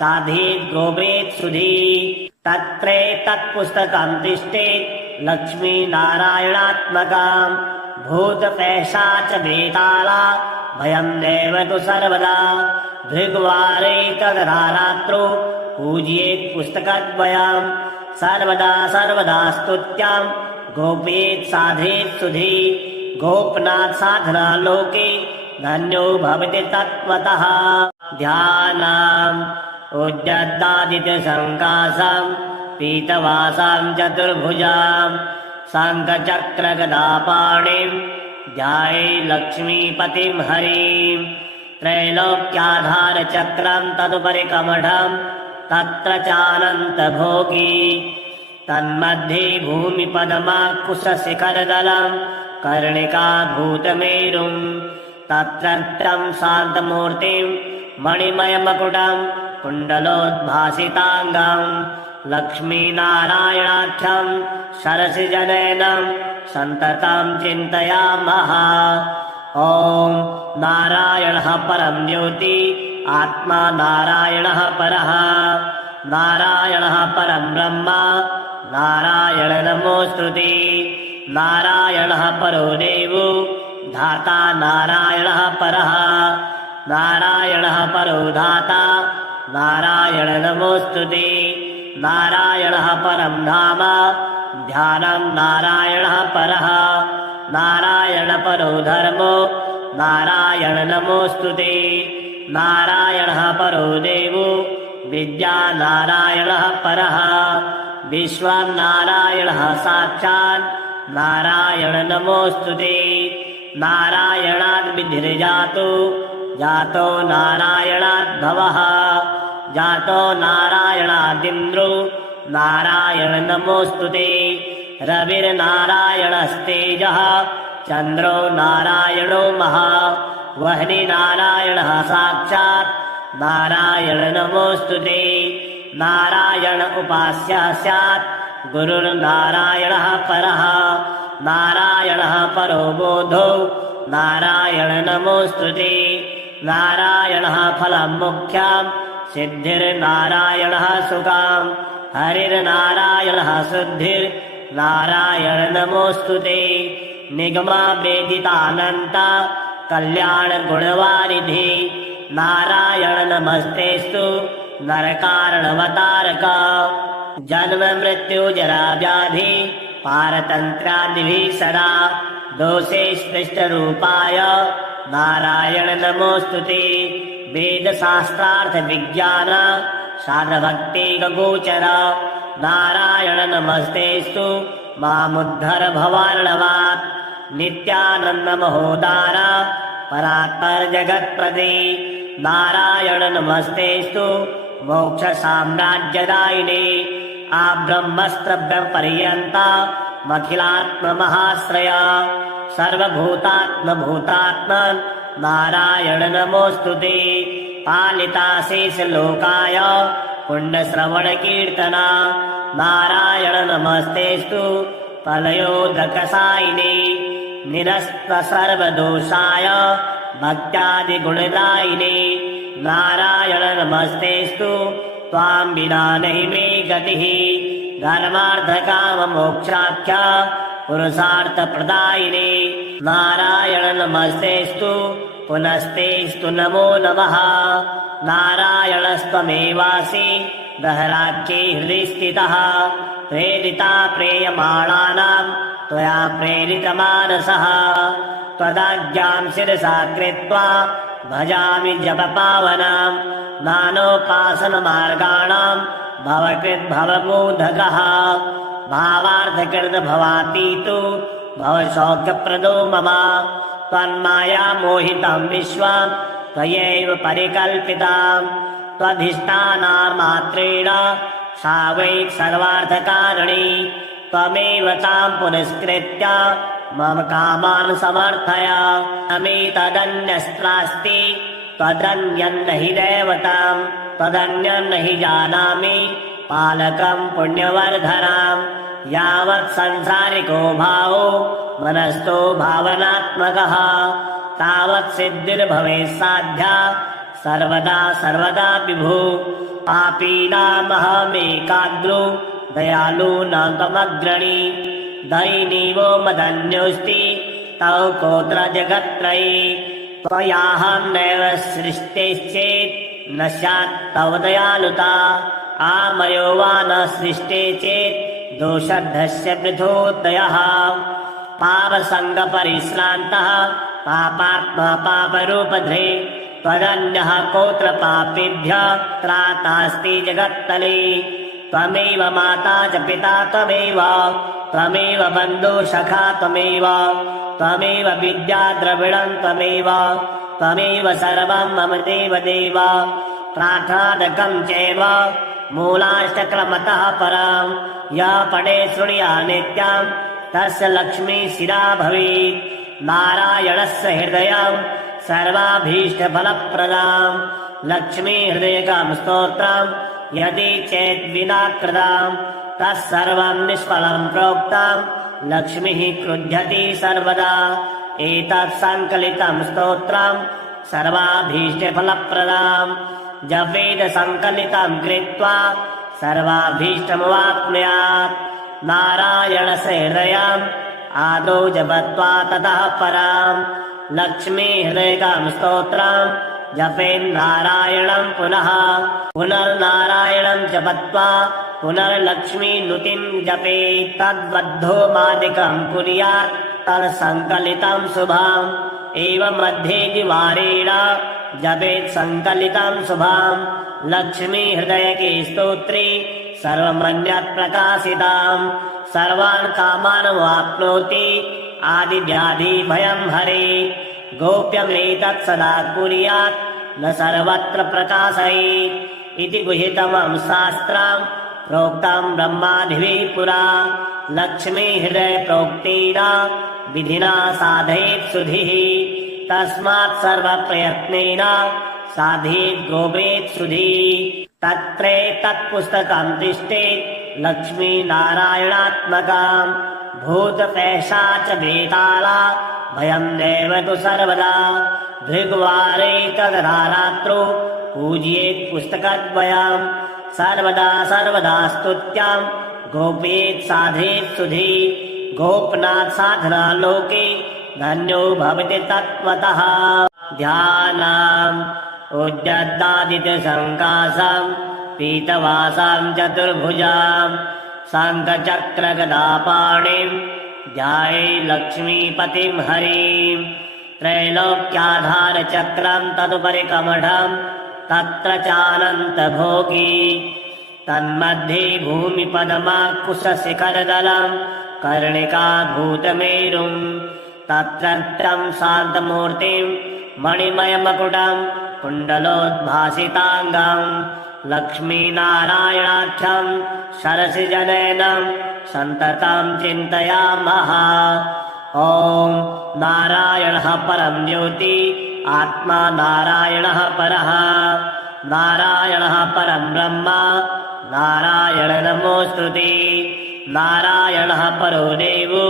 साधयेत् गोपेत् सुधिः तत्पुस्तकं तिष्ठेत् लक्ष्मीनारायणात्मकम् भूतपैशाच वेताला भयं नैव तु सर्वदा भृग्वारे तदरात्रो पूजयेत् पुस्तकद्वयम् सर्वदा स्तुत्यां गोपेत् साधयेत् सुधि गोपनाथ साधना लोके धन्यो भवति तत्त्वतः ध्यानम् उद्यद्दादित्य सङ्कासम् पीतवासां चतुर्भुजाम् शङ्खचक्रगदापाणिम् ध्याये लक्ष्मीपतिं हरिम् त्रैलोक्याधारचक्रम् तदुपरि कमठम् तत्र चानन्तभोगी तन्मध्ये भूमिपदमाकुशशिखरदलम् कर्णिकाभूतमेरुम् तत्रत्यं शान्तमूर्तिम् मणिमयमकुटम् कुण्डलोद्भासिताङ्गम् लक्ष्मीनारायणाख्यम् सरसिजनयनम् सन्ततं चिन्तयामः ॐ नारायणः परं ज्योति आत्मा नारायणः परः नारायणः परं ब्रह्म नारायण नमोऽस्तुते नारायणः परो देवो धाता नारायणः परः नारायणः परो धाता नारायण नमोऽस्तुते नारायणः परं धाम ध्यानं नारायणः परः नारायण परो धर्मो नारायण नमोऽस्तुते नारायणः परो देवो विद्या नारायणः परः विश्वं नारायणः साक्षात् नारायण नमोऽस्तुते नारायणाद् विधिर्जातो जातो नारायणाद् भवः जातो नारायणादिन्द्रो नारायण नमोऽस्तुते रविर्नारायणस्तेजः चन्द्रो नारायणो महा वह्नि नारायणः साक्षात् नारायण नमोऽस्तुते नारायण उपास्यः स्यात् गुरुर्नारायणः परः नारायणः परो बोधो नारायण नमोऽस्तुते नारायणः फलं मुख्यम् सिद्धिर्नारायणः सुखाम् हरिर्नारायणः शुद्धिर्नारायण नमोऽस्तुते निगमा वेदितानन्त कल्याण गुणवारिधि नारायण नमस्तेस्तु नरकारणवतारक जन्म मृत्यु जरा व्याधि पारतन्त्रादिभिः सदा दोषे स्पृष्टरूपाय नारायण नमोऽस्तुते वेदशास्त्रार्थ विज्ञान साधभक्ति गोचर नारायण नमस्तेस्तु मामुद्धर भवार्णवात् नित्यानन्द महोदार परात्पर जगत्प्रदे नारायण नमस्तेस्तु मोक्ष साम्राज्यदायिने आब्रह्मस्त्रभ्य पर्यन्ता मखिलात्म महाश्रय सर्वभूतात्मभूतात्मन् नारायण नमोऽस्तुते पालिताशेष लोकाय पुण्यश्रवण कीर्तना नारायण नमस्तेस्तु फलयोदकसायिने निरस्त सर्वदोषाय भक्त्यादिगुणदायिने नारायण नमस्तेस्तु त्वां विना नहि मे गतिः धर्मार्थकाममोक्षाख्या पुरुषार्थप्रदायिने नारायण नमस्तेस्तु पुनस्तेस्तु नमो नमः नारायणस्त्वमेवासि दहराख्ये हृदि स्थितः प्रेरिता प्रेयमाणानां त्वया प्रेरितमानसः त्वदाज्ञां शिरसा कृत्वा भजामि जपपावनां नानोपासनमार्गाणां भवकृद्भवबोधकः भावार्थकृत भवातीतु भवसौख्यप्रदो मम त्वन्माया मोहितं विश्वं त्वयैव परिकल्पितां त्वधिष्ठानामात्रेण सा वै सर्वार्थकारिणी त्वमेव तां पुरस्कृत्य मम कामान् समर्थय अमेतदन्यस्त्रास्ति त्वदन्यन्न हि दैवतां त्वदन्यन्न हि जानामि पालकं पुण्यवर्धनाम् यावत् संसारिको भावो मनस्थो भावनात्मकः तावत् सिद्धिर्भवेत् साध्या सर्वदा सर्वदा विभो पापीनामहमेकाग्रो दयालूनां त्वमग्रणी दयिनीवो मदन्योऽस्ति तव कोत्र जगत्त्रयी त्वयाहं नैव सृष्टेश्चेत् न स्यात् तव दयालुता आमयो वा न सृष्टे चेत् दोषद्धस्य पृथोदयः पापसङ्गपरिश्रान्तः पापात्मा पापरूपधृ त्वदन्यः कोत्र पापेभ्यः त्रातास्ति जगत्तले त्वमेव माता च पिता त्वमेव त्वमेव बन्धु सखा त्वमेव त्वमेव विद्या द्रविणं त्वमेव त्वमेव सर्वं मम देव देव प्रार्थनादकं चैव मूलाष्टक्रमतः परं यः पठे शृणुया नित्यं तस्य लक्ष्मी शिरा भवेत् नारायणस्य हृदयं सर्वाभीष्टफलप्रदां लक्ष्मी हृदयकं स्तोत्रं यदि चेत् विना कृतं तत्सर्वं निष्फलं प्रोक्तं लक्ष्मीः क्रुध्यति सर्वदा एतत् सङ्कलितं स्तोत्रं सर्वाभीष्टफलप्रदां जपेद सङ्कलितं कृत्वा सर्वाभीष्टमवाप्नुयात् नारायणस्य हृदयम् आदौ जपत्वा ततः परं लक्ष्मी हृदयकं स्तोत्रं जपेन्नारायणं पुनः पुनर्नारायणं जपत्वा पुनर्लक्ष्मी नुतिं जपेत् तद्बद्धो मादिकं कुर्यात् तत्सङ्कलितं शुभम् एवं मध्ये द्विवारेण जपेत् सङ्कलितं शुभम् लक्ष्मी हृदयके स्तोत्रे सर्वमन्यत् प्रकाशिताम् सर्वान् कामान् वाप्नोति आदिव्याधि भयं हरे गोप्यमेतत् सदा कुर्यात् न सर्वत्र प्रकाशयेत् इति गुह्यतमं शास्त्रं प्रोक्तं ब्रह्मादिभिः पुरा लक्ष्मी हृदय प्रोक्तेन विधिना साधयेत् सुधिः तस्मात् सर्वप्रयत्नेन साधयेत् गोपेत् सुधिः तत्पुस्तकं तिष्ठेत् लक्ष्मीनारायणात्मकम् भूतपैशाच वेताला भयं नैव तु सर्वदा भृग्वारे तदरात्रो पूजयेत् पुस्तकद्वयम् सर्वदा सर्वदा स्तुत्यां गोपेत् साधयेत् सुधि गोपनाथ साधना लोके धन्यो भवति तत्त्वतः ध्यानम् उद्यद्दादित्यसङ्कासं पीतवासां चतुर्भुजां शङ्खचक्रगदापाणिं ध्याये लक्ष्मीपतिं हरिं त्रैलोक्याधारचक्रं तदुपरि कमठं तत्र चानन्तभोगी तन्मध्ये भूमिपदमाकुशशिखरदलं कर्णिकाभूतमेरुं तत्रत्यं शान्तमूर्तिं मणिमयमकुटं कुण्डलोद्भासिताङ्गं लक्ष्मीनारायणाख्यं सरसिजनेन सन्ततं चिन्तयामः ॐ नारायणः परं ज्योति आत्मा नारायणः परः नारायणः परं ब्रह्म नारायण नमोऽस्तुते नारायणः परो देवो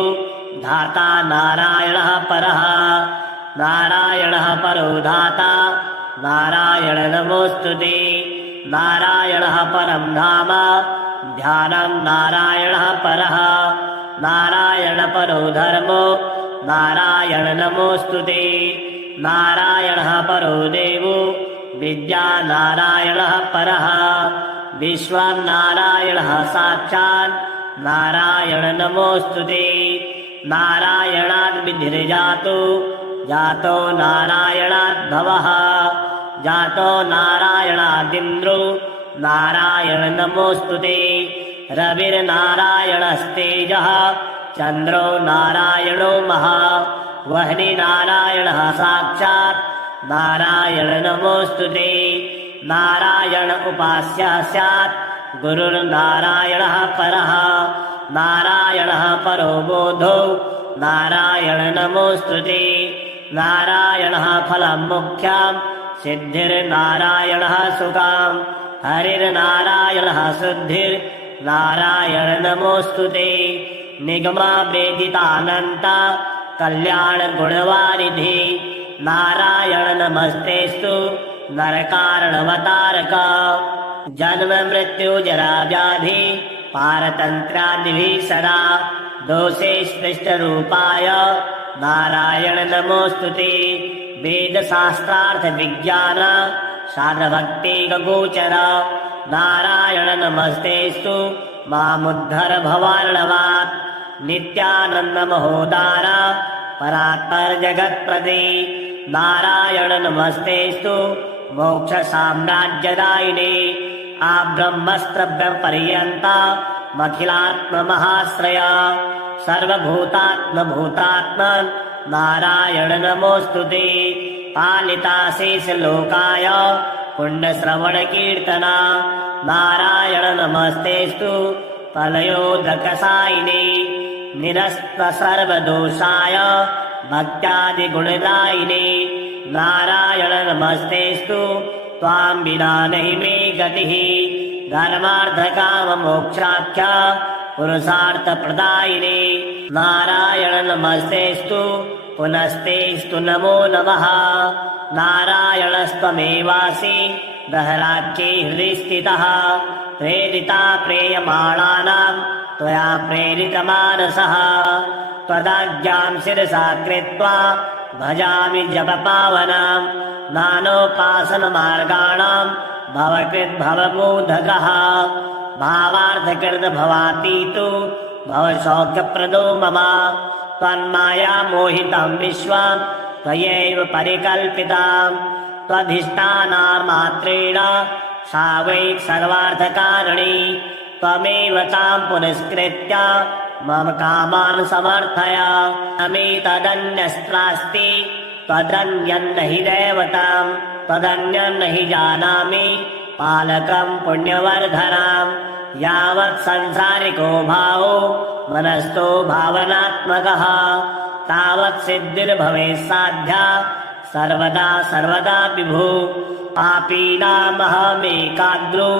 धाता नारायणः परः नारायणः परो धाता नारायण नमोऽस्तुते नारायणः परं धाम ध्यानं नारायणः परः नारायण परो धर्मो नारायण नमोऽस्तुते नारायणः परो देवो विद्या नारायणः परः विश्वं नारायणः साक्षात् नारायण नमोऽस्तुते नारायणाद् विधिर्जातो जातो नारायणाद् भवः जातो नारायणादिन्द्रो नारायण नमोऽस्तुते रविर्नारायणस्तेजः चन्द्रो नारायणो महा वह्नि नारायणः साक्षात् नारायण नमोऽस्तुते नारायण उपास्यः स्यात् गुरुर्नारायणः परः नारायणः परो बोधो नारायण नमोऽस्तुते नारायणः फलं मुख्यं सिद्धिर्नारायणः सुखां हरिर्नारायणः शुद्धिर्नारायण नमोऽस्तुते निगमा वेदितानन्ता कल्याणगुणवारिधि नारायण नमस्तेस्तु नरकारणवतारक जन्म मृत्यु जरा व्याधि पारतन्त्रादिभिः सदा दोषे स्पृष्टरूपाय नारायण नमोऽस्तुते वेदशास्त्रार्थ विज्ञान साधभक्तिगोचर नारायण नमस्तेस्तु मामुद्धर भवार्णवात् नित्यानन्दमहोदार परात्पर जगत्प्रदे नारायण नमस्तेस्तु मोक्षसाम्राज्यदायिने आब्रह्मस्त्रब्रह्मपर्यन्ता मखिलात्ममहाश्रया सर्वभूतात्मभूतात्मन् नारायण नमोऽस्तुते पालिता शेषलोकाय पुण्यश्रवणकीर्तना नारायण नमस्तेस्तु फलयोदकसायिने निरस्त सर्वदोषाय भक्त्यादिगुणदायिने नारायण नमस्तेस्तु त्वां विना नहि मे गतिः धर्मार्थकाममोक्षाख्या पुरुषार्थप्रदायिने नारायण नमस्तेस्तु पुनस्तेस्तु नमो नमः नारायणस्त्वमेवासि दहराख्ये हृदि स्थितः प्रेरिता प्रेयमाणानां त्वया प्रेरितमानसः त्वदाज्ञां शिरसा कृत्वा भजामि जपपावनां नानोपासनमार्गाणां भवकृद्भवबोधकः भावार्थकृत भवातीतो भवसौख्यप्रदो मम त्वन्माया मोहितं विश्वं त्वयैव परिकल्पितां त्वधिष्ठानामात्रेण सा वै सर्वार्थकारिणी त्वमेव तां पुरस्कृत्य मम कामान् समर्थय अमेतदन्यस्त्रास्ति त्वदन्यन्न हि दैवतां त्वदन्यन्न हि जानामि पालकं पुण्यवर्धनां यावत् संसारिको भावो मनस्थो भावनात्मकः तावत् सिद्धिर्भवेत् साध्या सर्वदा सर्वदा विभो पापीनामहमेकाग्रो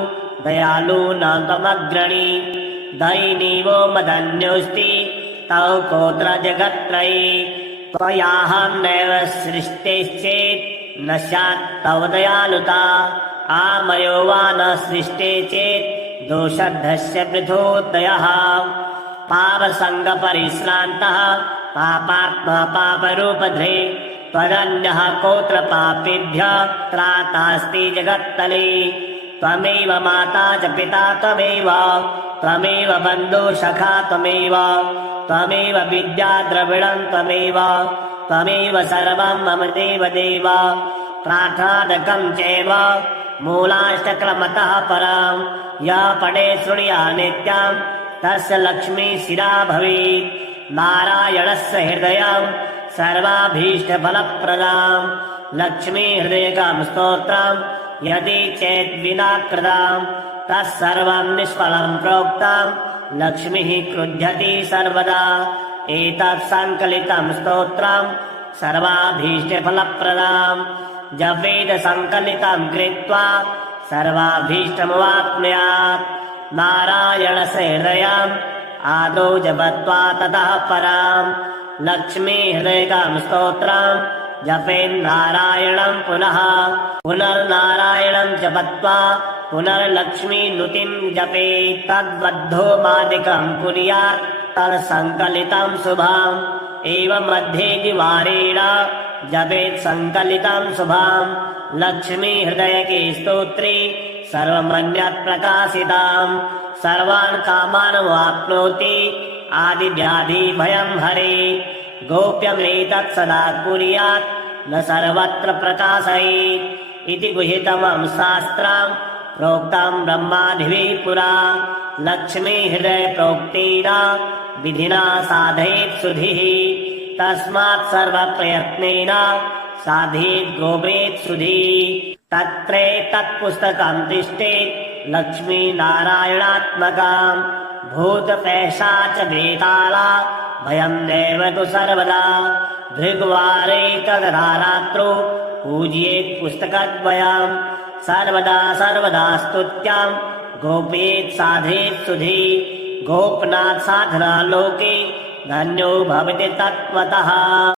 दयालूनां त्वमग्रणी दयिनीवो मदन्योऽस्ति तव कोत्र जगत्त्रयी त्वयाहं नैव सृष्टेश्चेत् न स्यात् तव दयालुता आमयो वा न सृष्टे चेत् दोषद्धस्य पृथोदयः पापसङ्गपरिश्रान्तः पापात्मा पापरूपधृ त्वदन्यः कोत्र पापेभ्यः त्रातास्ति जगत्तले त्वमेव माता च पिता त्वमेव त्वमेव बन्धु सखा त्वमेव त्वमेव विद्या द्रविणं त्वमेव त्वमेव सर्वं मम देव देव प्रार्थनादकं चैव मूलाष्टक्रमतः परं यः पठे शृणुया नित्यं तस्य लक्ष्मी शिरा भवेत् नारायणस्य हृदयं सर्वाभीष्टफलप्रदां लक्ष्मी हृदयकं स्तोत्रं यदि चेत् विना कृतं तत्सर्वं निष्फलं प्रोक्तं लक्ष्मीः क्रुध्यति सर्वदा एतत् सङ्कलितं स्तोत्रं सर्वाभीष्टफलप्रदां जपेद सङ्कलितं कृत्वा सर्वाभीष्टमवाप्नुयात् नारायणस्य हृदयम् आदौ जपत्वा ततः परां लक्ष्मी हृदयकं स्तोत्रं जपेन्नारायणं पुनः पुनर्नारायणं जपत्वा पुनर्लक्ष्मी नुतिं जपेत् तद्बद्धो मादिकं कुर्यात् तत्सङ्कलितं शुभम् एवं मध्ये द्विवारेण जपेत् सङ्कलितं शुभाम् लक्ष्मी हृदयके स्तोत्रे सर्वमन्यत् प्रकाशिताम् सर्वान् कामान् वाप्नोति आदिव्याधि भयं हरे गोप्यमेतत् सदा कुर्यात् न सर्वत्र प्रकाशयेत् इति गुह्यतमं शास्त्रम् प्रोक्तं ब्रह्मादिभिः पुरा लक्ष्मी हृदय प्रोक्तेन विधिना साधयेत् सुधिः तस्मात् सर्वप्रयत्नेन साधयेत् गोपेत् सुधिः तत्पुस्तकं तिष्ठेत् लक्ष्मी नारायणात्मकम् भूतपैशाच वेताला भयं नैव तु सर्वदा भृगुवारे तदा रात्रौ पूजयेत् पुस्तकद्वयम् सर्वदा स्तुत्यां गोपेत् साधयेत् सुधि गोपनाथ साधना लोके धन्यो भवति तत्त्वतः।